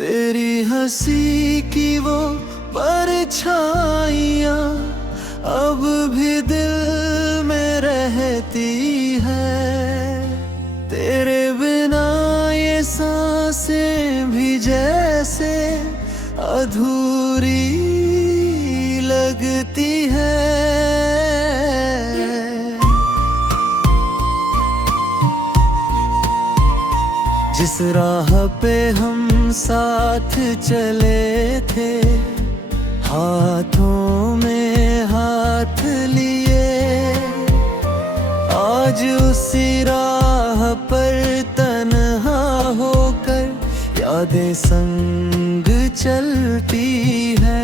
तेरी हंसी की वो परछाइयाँ अब भी दिल में रहती है। तेरे बिना ये सांसें भी जैसे अधूरी लगती है। जिस राह पे हम साथ चले थे, हाथों में हाथ लिए, आज उसी राह पर तन्हा होकर यादें संग चलती है।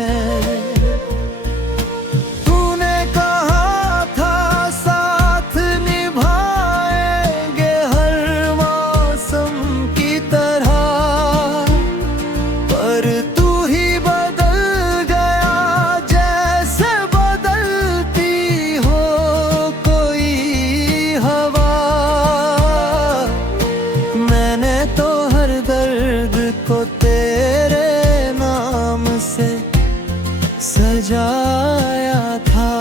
सजाया था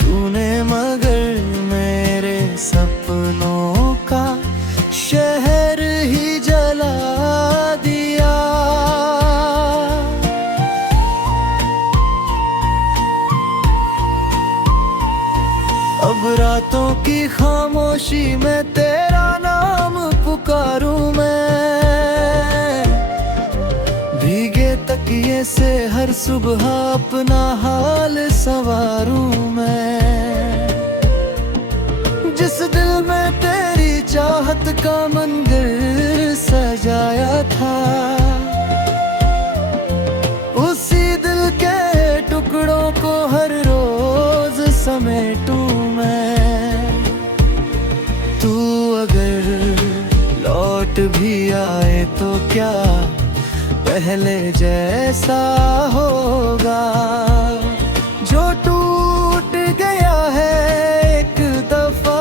तूने, मगर मेरे सपनों का शहर ही जला दिया। अब रातों की खामोशी में तेरा नाम पुकारूं मैं, भीगे तकिए से हर सुबह अपना हाल संवारूं मैं। जिस दिल में तेरी चाहत का मंदिर सजाया था, उसी दिल के टुकड़ों को हर रोज समेटूं मैं। तू अगर लौट भी आए तो क्या पहले जैसा होगा? जो टूट गया है एक दफा,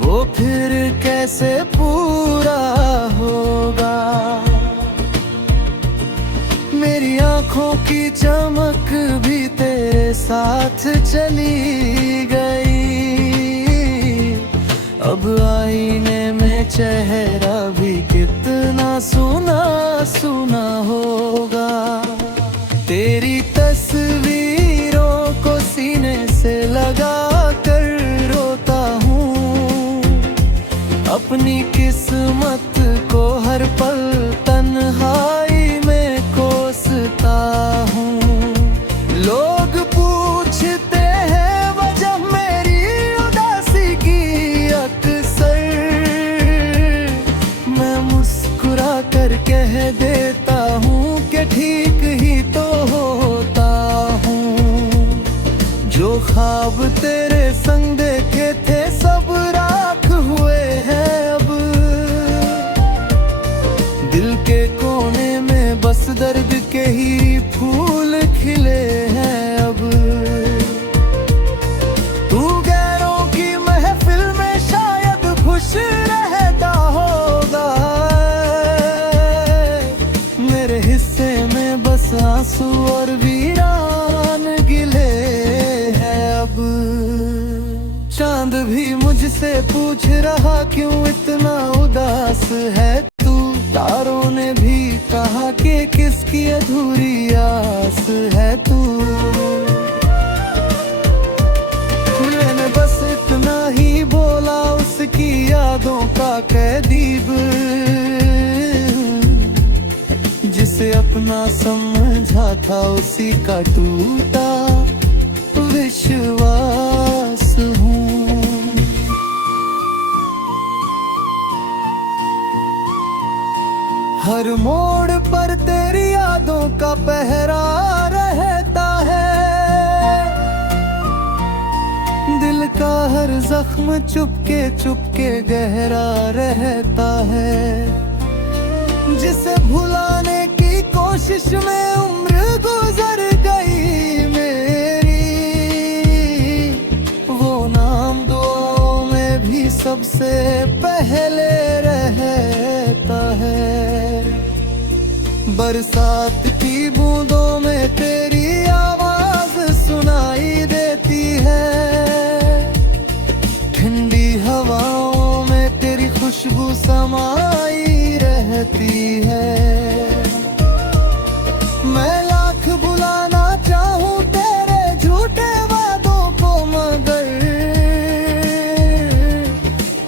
वो फिर कैसे पूरा होगा? मेरी आंखों की चमक भी तेरे साथ चली गई, अब आईने में चेहरा भी कितना सुना सुना होगा। तेरी तस्वीरों को सीने से लगा कर रोता हूँ, अपनी किस्मत को हर पल तन्हाई में कोसता हूँ। लोग पूछते हैं वजह मेरी उदासी की, अक्सर मैं मुस्कुरा कर कह देता हूँ कि ठीक ही तो होता हूँ। जो ख्वाब तेरे संग देखे थे सब राख हुए हैं अब, दिल के कोने में बस दर्द के ही फूल खिले हैं अब। तू गैरों की महफिल में शायद खुश रहता होगा, मेरे हिस्से में बस आंसू और वीरान गिले हैं अब। चांद भी मुझसे पूछ रहा क्यों इतना उदास है तू, तारों ने भी कहा कि किसकी अधूरी आस है तू। मैंने बस इतना ही बोला, उसकी यादों का कैदीब, जिसे अपना समझा था उसी का टूटा विश्वास हूँ। हर मोड़ पर तेरी यादों का पहरा रहता है, दिल का हर जख्म चुपके चुपके गहरा रहता है। जिसे भुलाने की कोशिश में उम्र गुजर गई मेरी, वो नाम दुआओं में भी सबसे पहले रहता है। बरसात की बूंदों में तेरी आवाज सुनाई देती है, ठंडी हवाओं में तेरी खुशबू समाई रहती है। मैं लाख बुलाना चाहूं तेरे झूठे वादों को, मगर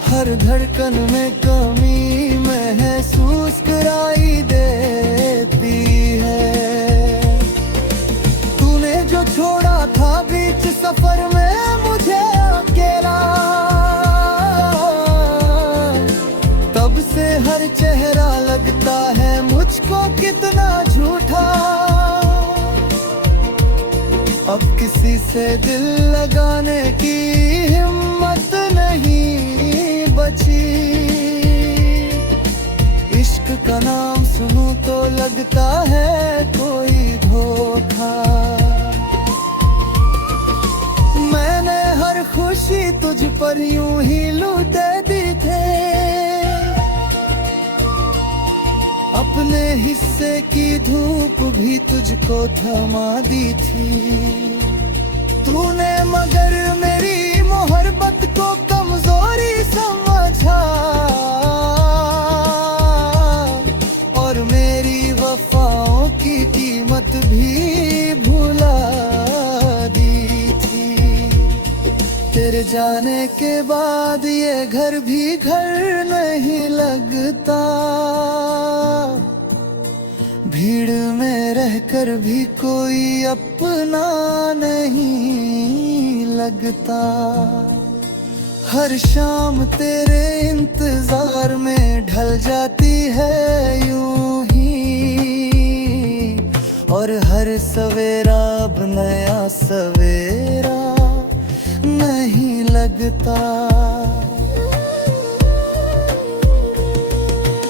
हर धड़कन में कमी महसूस कराई देती है। तूने जो छोड़ा था बीच सफर में मुझे अकेला, तब से हर चेहरा लगता है मुझको कितना झूठा। अब किसी से दिल लगाने की हिम्मत नहीं बची, इश्क का नाम सुनूं तो लगता है कोई धोखा। मैंने हर खुशी तुझ पर यूं ही लुटा दी थे, अपने हिस्से की धूप भी तुझको थमा दी थी। तूने मगर मेरी मोहब्बत को कमजोरी समझा, और मेरी वफाओं की कीमत भी भुला दी थी। तेरे जाने के बाद ये घर भी घर नहीं लगता, भीड़ में रहकर भी कोई अपना नहीं लगता। हर शाम तेरे इंतजार में ढल जाती है यूं ही, और हर सवेरा अब नया सवेरा नहीं लगता।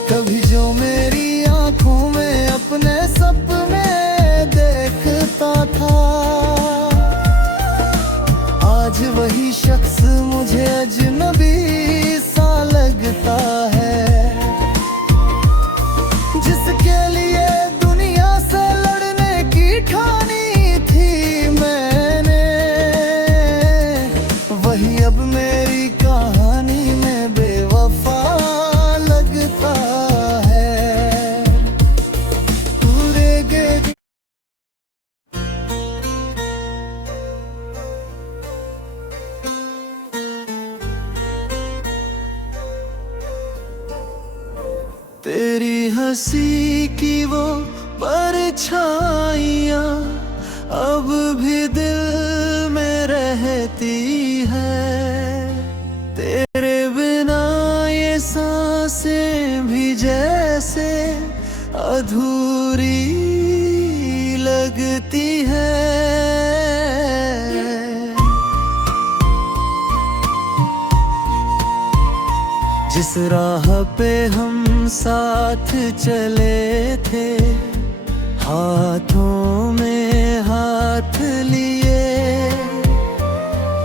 कभी जो मेरी आंखों में अपने सपने देखता था, आज वही शख्स मुझे अजनबी सा लगता है। जिसके लिए दुनिया से लड़ने की ठानी थी मैंने, वही अब मेरी कहानी में बेवफा लगता है। तेरी हंसी की वो परछाइयाँ अब भी दिल में रहती है, तेरे बिना ये सांसें भी जैसे अधूरी लगती है। जिस राह पे हम साथ चले थे, हाथों में हाथ लिए,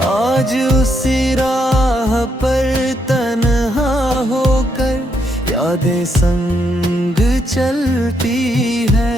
आज उसी राह पर तन्हा होकर यादें संग चलती है।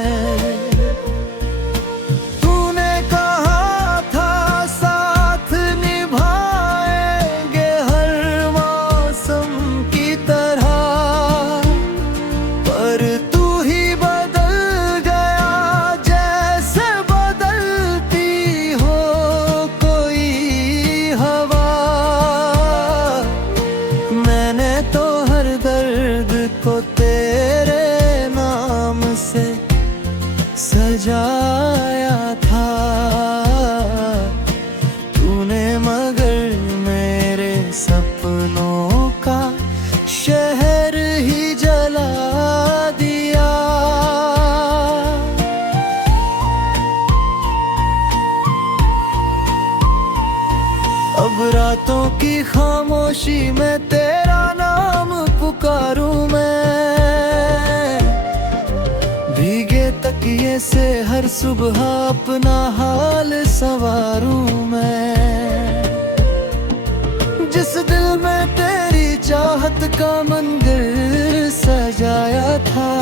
सजाया था तूने, मगर मेरे सपनों का शहर ही जला दिया। अब रातों की खामोशी में तेरा नाम पुकारूं मैं, भीगे तकिए से हर सुबह अपना हाल संवारूं मैं। जिस दिल में तेरी चाहत का मंदिर सजाया था,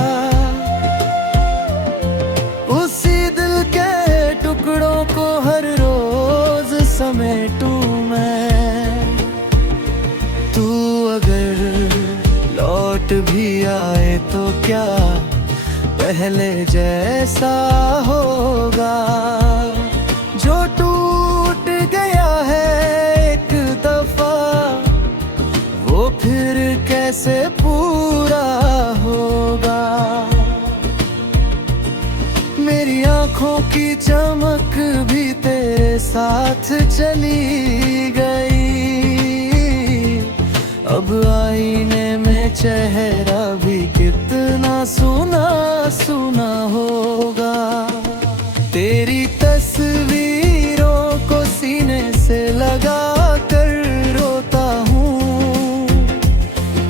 क्या पहले जैसा होगा। जो टूट गया है एक दफा वो फिर कैसे पूरा होगा। मेरी आंखों की चमक भी तेरे साथ चली गई। अब आईने में चेहरा भी कितना सुना सुना होगा। तेरी तस्वीरों को सीने से लगा कर रोता हूँ।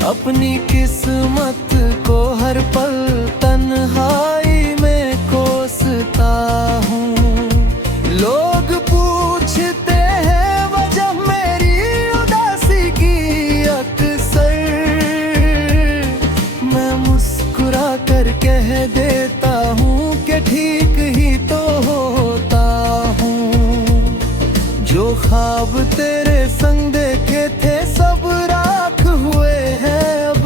अपनी किस्मत को हर पल तन्हाई में कोसता हूँ। लोग पूछते हैं वजह मेरी उदासी की, अक्सर मैं मुस्कुरा कर कह देता हूँ कि ठीक ही तो होता हूँ। जो ख्वाब तेरे संग देखे थे सब राख हुए हैं अब।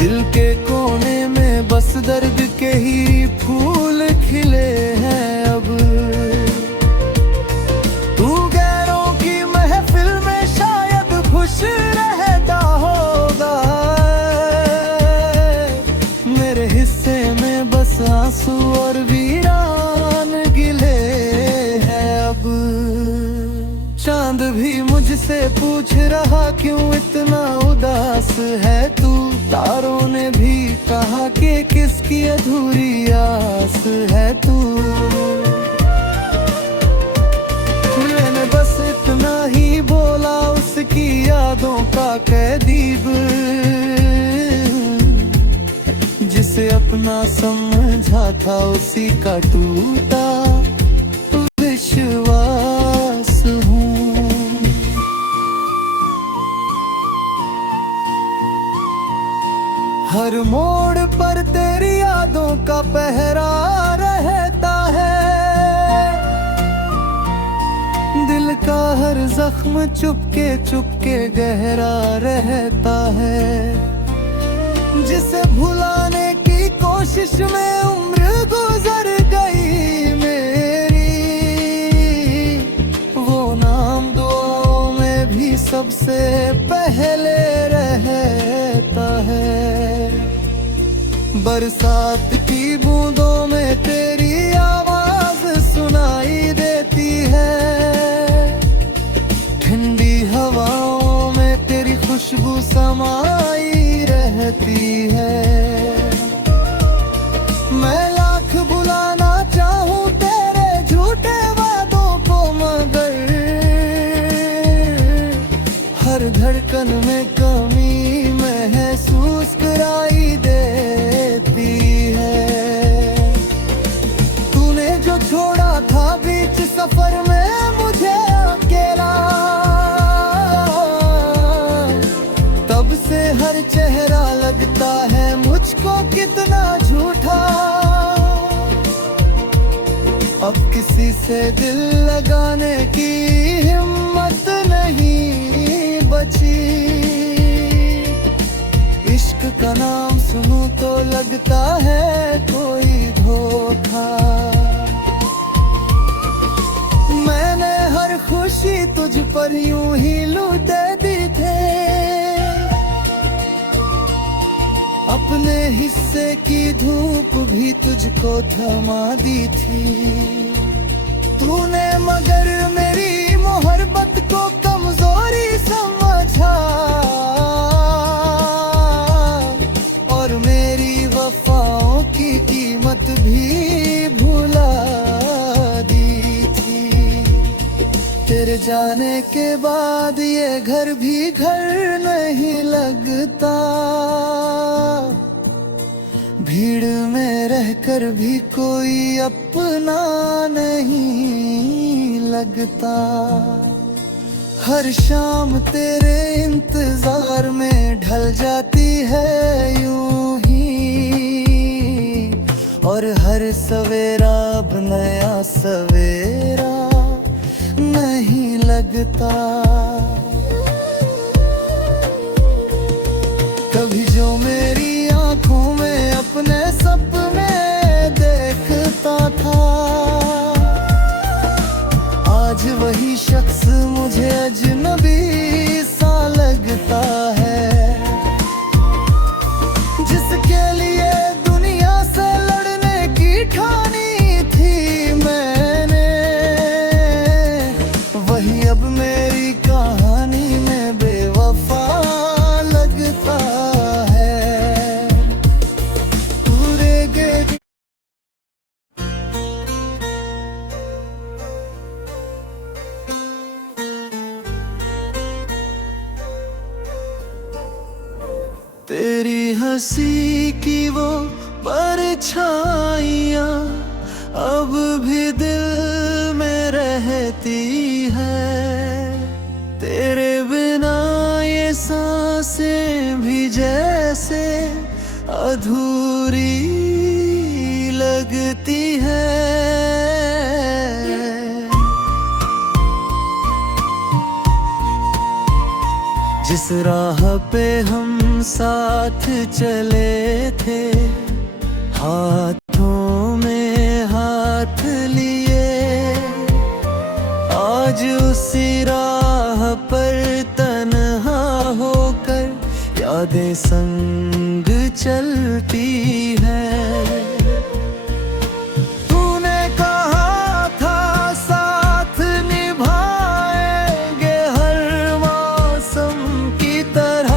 दिल के कोने में बस दर्द के ही फूल खिले हैं अब। तू गैरों की महफिल में शायद खुश रहता होगा। मेरे हिस्से में बस आंसू और वीरान गिले हैं अब। चांद भी मुझसे पूछ रहा क्यों इतना उदास है तू। तारों ने भी कहा कि किसकी अधूरी आस है तू। मैंने बस इतना ही बोला उसकी यादों का कैदीब, जिसे अपना समझा था उसी का टूटा विश्वास हूँ। हर मोड़ पर तेरी यादों का पहरा रहता है। दिल का हर जख्म चुपके चुपके गहरा रहता है। जिसे भुलाने की कोशिश में उम्र गुजर गई मेरी, वो नाम दुआओं में भी सबसे पहले रहता है। बरसात की बूंदों में तेरी आवाज सुनाई देती है। ठंडी हवाओं में तेरी खुशबू समाई रहती है। मैं लाख बुलाना चाहूं तेरे झूठे वादों को मगर हर धड़कन में कमी महसूस कराई देती है। तूने जो छोड़ा था बीच सफर में मुझे अकेला, तब से हर चेहरा लगता है मुझको कितना झूठा। अब किसी से दिल लगाने की हिम्मत नहीं बची। इश्क का नाम सुनूं तो लगता है कोई धोखा। मैंने हर खुशी तुझ पर यूं ही लुटा दी थे। अपने हिस्से की धूप भी तुझको थमा दी थी। तूने मगर मेरी मोहब्बत को कमजोरी समझा और मेरी वफाओं की कीमत भी भुला दी थी। तेरे जाने के बाद ये घर भी घर नहीं लगता। भीड़ में रहकर भी कोई अपना नहीं लगता। हर शाम तेरे इंतजार में ढल जाती है यूं ही, और हर सवेरा अब नया सवेरा लगता। कभी जो मेरी आंखों में अपने सपने देखता था, आज वही शख्स मुझे अजनबी सा लगता है। जिसके लिए दुनिया से लड़ने की ठानी थी मैंने, वही अब मेरी कहानी में बेवफा लगता है। पूरे गे तेरी हंसी की वो परछाइयाँ अब भी दिल में रहती है। तेरे बिना ये सांसें भी जैसे अधूरी लगती है। जिस राह पे हम साथ चले थे, हाथों में हाथ लिए, आज उसी राह पर तन्हा होकर यादें संग चलती है। तूने कहा था साथ निभाएंगे हर मौसम की तरह,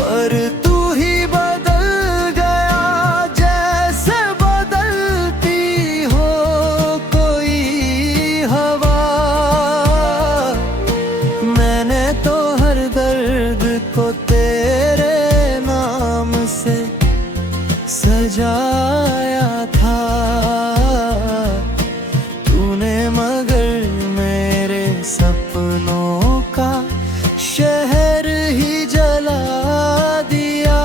पर तू ही बदल गया जैसे बदलती हो कोई हवा। मैंने तो हर दर्द को तेरे नाम से सजाया था, तूने मगर मेरे सपनों का शहर ही जला दिया।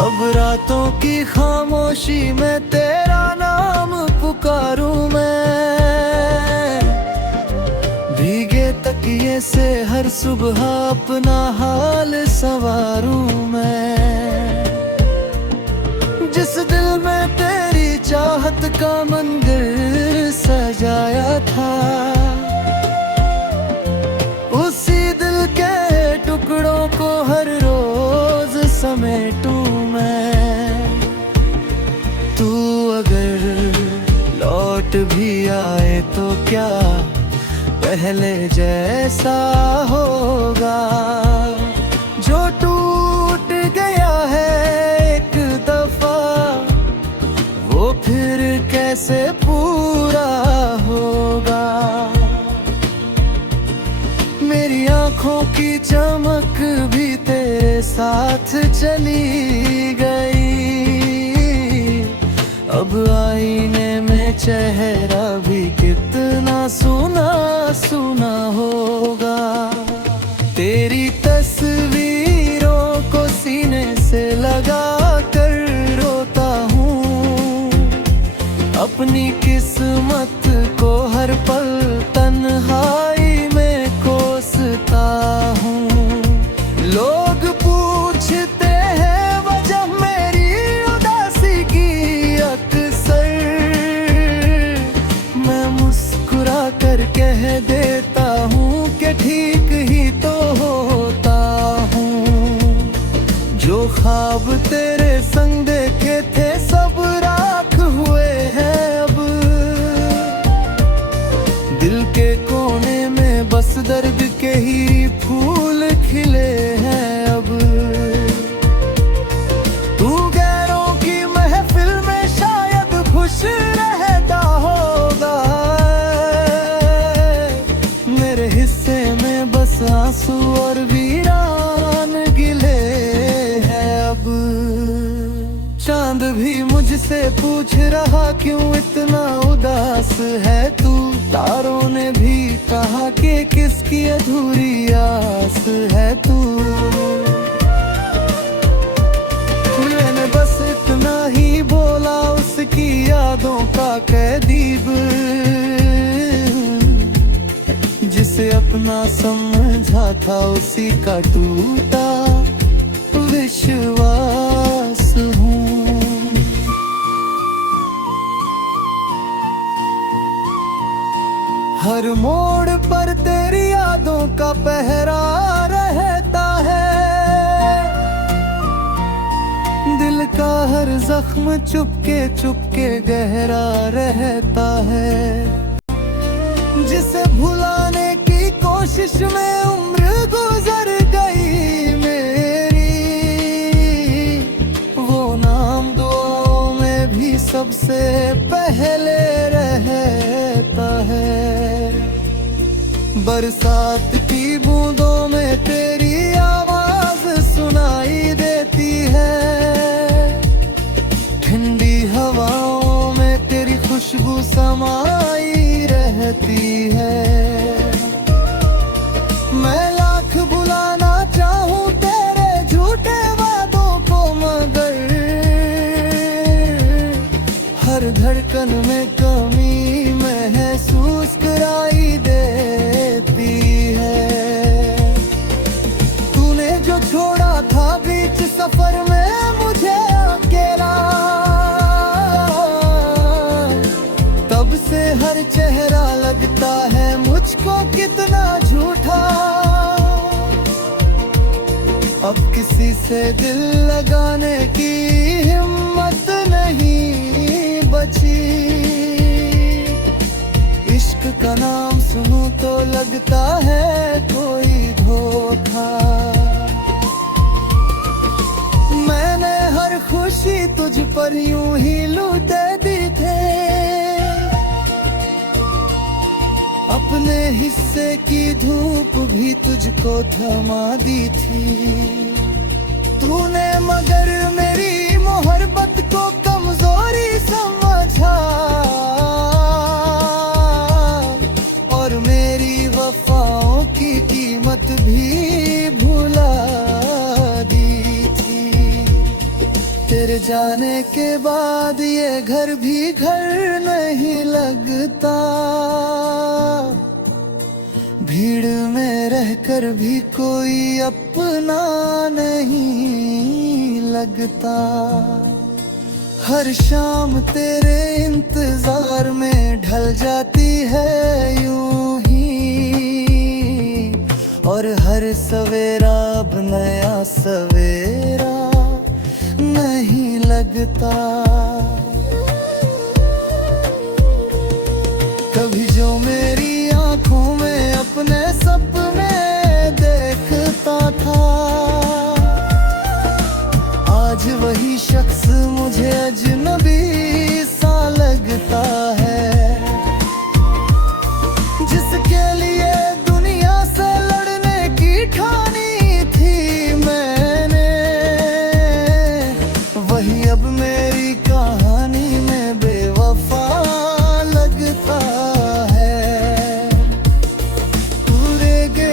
अब रातों की खामोशी में तेरा नाम पुकारूं मैं, भीगे तकिए से हर सुबह अपना हाल संवारूं मैं। जिस दिल में तेरी चाहत का मंदिर सजाया था, उसी दिल के टुकड़ों को हर रोज समेटूं मैं। तू अगर लौट भी आए तो क्या पहले जैसा होगा? जो टूट गया है एक दफा, वो फिर कैसे पूरा होगा? मेरी आंखों की चमक भी तेरे साथ चली गई, अब आईने में चेहरा भी कितना सुना सुना होगा। तेरी तस्वीरों को सीने से लगा कर रोता हूँ, अपनी किस्मत को हर पल तन्हाई में कोसता हूँ। लोग पूछते हैं वजह मेरी उदासी की, अक्सर मैं मुस्कुरा कर कह देता हूँ कि ठीक ही तो होता हूँ। जो ख्वाब तेरे संग देखे थे सब राख हुए हैं अब, दिल के कोने में बस दर्द के ही फूल खिले हैं अब। तू गैरों की महफिल में शायद खुश रहता होगा, मेरे हिस्से में बस आंसू और वीरान गिले हैं अब। चांद भी मुझसे पूछ रहा क्यों इतना उदास है तू, तारों ने भी कहा कि किसकी अधूरी आस है तू। मैंने बस इतना ही बोला, उसकी यादों का कैदीब था उसी का टूटा विश्वास हूँ। हर मोड़ पर तेरी यादों का पहरा रहता है, दिल का हर जख्म चुपके चुपके गहरा रहता है। जिसे भुलाने की कोशिश में उम्र गुजर गई मेरी, वो नाम दुआओं में भी सबसे पहले रहता है। बरसात की बूंदों में तेरी आवाज सुनाई देती है, ठंडी हवाओं में तेरी खुशबू समाई रहती है। मैं लाख बुलाना चाहूं तेरे झूठे वादों को, मगर हर धड़कन में कमी महसूस कराई देती है। तूने जो छोड़ा था बीच सफर में मुझे अकेला, तब से हर चेहरा लगता है मुझको कितना झूठा। अब किसी से दिल लगाने की हिम्मत नहीं बची, इश्क का नाम सुनूं तो लगता है कोई धोखा। मैंने हर खुशी तुझ पर यूं ही लुटे दी थे, अपने हिस्से की धूप भी तुझको थमा दी थी। तूने मगर मेरी मोहब्बत को कमजोरी समझा, और मेरी वफाओं की कीमत भी भुला दी थी। तेरे जाने के बाद ये घर भी घर नहीं लगता, भीड़ में रहकर भी कोई अपना नहीं लगता। हर शाम तेरे इंतजार में ढल जाती है यूं ही, और हर सवेरा अब नया सवेरा नहीं लगता। कभी जो मेरी आंखों में अपने सपने देखता था, आज वही शख्स मुझे अजनबी सा लगता है। जिसके लिए दुनिया से लड़ने की ठानी थी मैंने, वही अब मेरी कहानी में बेवफा लगता है। पूरे गे